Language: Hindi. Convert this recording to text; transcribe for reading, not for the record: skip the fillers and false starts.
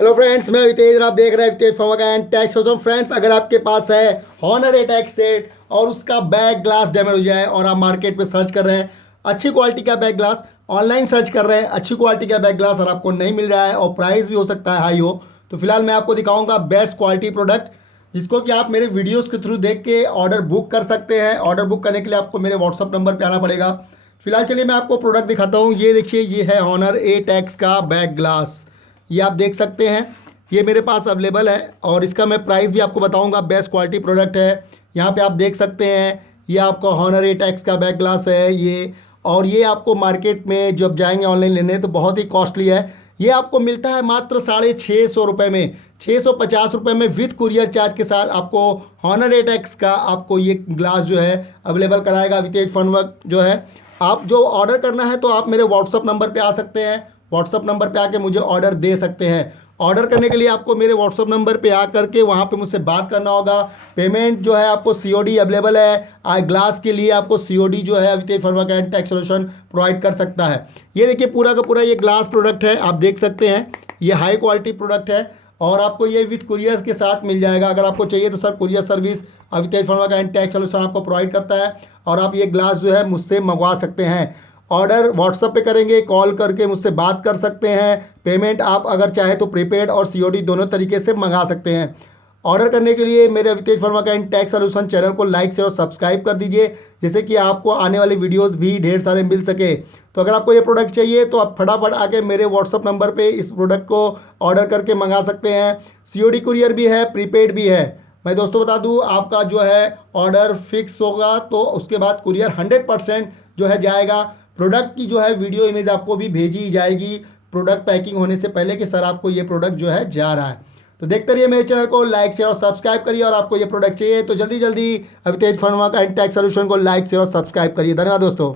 हेलो फ्रेंड्स, मैं अवितेज और आप देख रहे हैं अवितेज फंवर्क्स&टेक। सो फ्रेंड्स, अगर आपके पास है हॉनर A10 सेट और उसका बैक ग्लास डैमेज हो जाए और आप मार्केट में सर्च कर रहे हैं अच्छी क्वालिटी का बैक ग्लास, ऑनलाइन सर्च कर रहे हैं अच्छी क्वालिटी का बैक ग्लास और आपको नहीं मिल रहा है और प्राइस भी हो सकता है हाई हो, तो फिलहाल मैं आपको दिखाऊंगा बेस्ट क्वालिटी प्रोडक्ट जिसको कि आप मेरे वीडियोस के थ्रू देख के ऑर्डर बुक कर सकते हैं। ऑर्डर बुक करने के लिए आपको मेरे व्हाट्सअप नंबर पे आना पड़ेगा। फिलहाल चलिए मैं आपको प्रोडक्ट दिखाता हूँ। ये देखिए, ये है हॉनर A10 का बैक ग्लास। ये आप देख सकते हैं, ये मेरे पास अवेलेबल है और इसका मैं प्राइस भी आपको बताऊंगा। बेस्ट क्वालिटी प्रोडक्ट है। यहाँ पे आप देख सकते हैं, ये आपका हॉनर A10 का बैक ग्लास है ये। और ये आपको मार्केट में जब जाएंगे ऑनलाइन लेने तो बहुत ही कॉस्टली है। ये आपको मिलता है मात्र 650 रुपये में, 650 रुपये में विथ कुरियर चार्ज के साथ आपको हॉनर A10 का आपको ये ग्लास जो है अवेलेबल कराएगा अवितेज फनवर्क जो है। आप जो ऑर्डर करना है तो आप मेरे व्हाट्सअप नंबर पे आ सकते हैं, व्हाट्सअप नंबर पे आके मुझे ऑर्डर दे सकते हैं। ऑर्डर करने के लिए आपको मेरे व्हाट्सअप नंबर पे आ करके वहाँ पे मुझसे बात करना होगा। पेमेंट जो है आपको COD अवेलेबल है। ग्लास के लिए आपको COD जो है अवितेज फनवर्क्स&टेक सॉल्यूशन प्रोवाइड कर सकता है। ये देखिए, पूरा का पूरा ये ग्लास प्रोडक्ट है, आप देख सकते हैं। ये हाई क्वालिटी प्रोडक्ट है और आपको ये विथ कुरियर के साथ मिल जाएगा। अगर आपको चाहिए तो sir courier service Avitej फनवर्क्स&टेक solution आपको प्रोवाइड करता है और आप ये ग्लास जो है मुझसे मंगवा सकते हैं। ऑर्डर व्हाट्सअप पे करेंगे, कॉल करके मुझसे बात कर सकते हैं। पेमेंट आप अगर चाहे तो प्रीपेड और COD दोनों तरीके से मंगा सकते हैं। ऑर्डर करने के लिए मेरे अवितेज फनवर्क्स&टेक सॉल्यूशन चैनल को लाइक शेयर और सब्सक्राइब कर दीजिए, जिससे कि आपको आने वाले वीडियोस भी ढेर सारे मिल सके। तो अगर आपको ये प्रोडक्ट चाहिए तो आप फटाफट आके मेरे व्हाट्सअप नंबर पे इस प्रोडक्ट को ऑर्डर करके मंगा सकते हैं। COD कुरियर भी है, प्रीपेड भी है। मैं दोस्तों बता दूं, आपका जो है ऑर्डर फिक्स होगा तो उसके बाद कुरियर 100% जो है जाएगा। प्रोडक्ट की जो है वीडियो इमेज आपको भी भेजी जाएगी प्रोडक्ट पैकिंग होने से पहले कि सर आपको ये प्रोडक्ट जो है जा रहा है। तो देखते रहिए मेरे चैनल को, लाइक शेयर और सब्सक्राइब करिए। और आपको ये प्रोडक्ट चाहिए तो जल्दी जल्दी अवितेज फनवर्क्स&टेक सॉल्यूशन को लाइक शेयर और सब्सक्राइब करिए। धन्यवाद दोस्तों।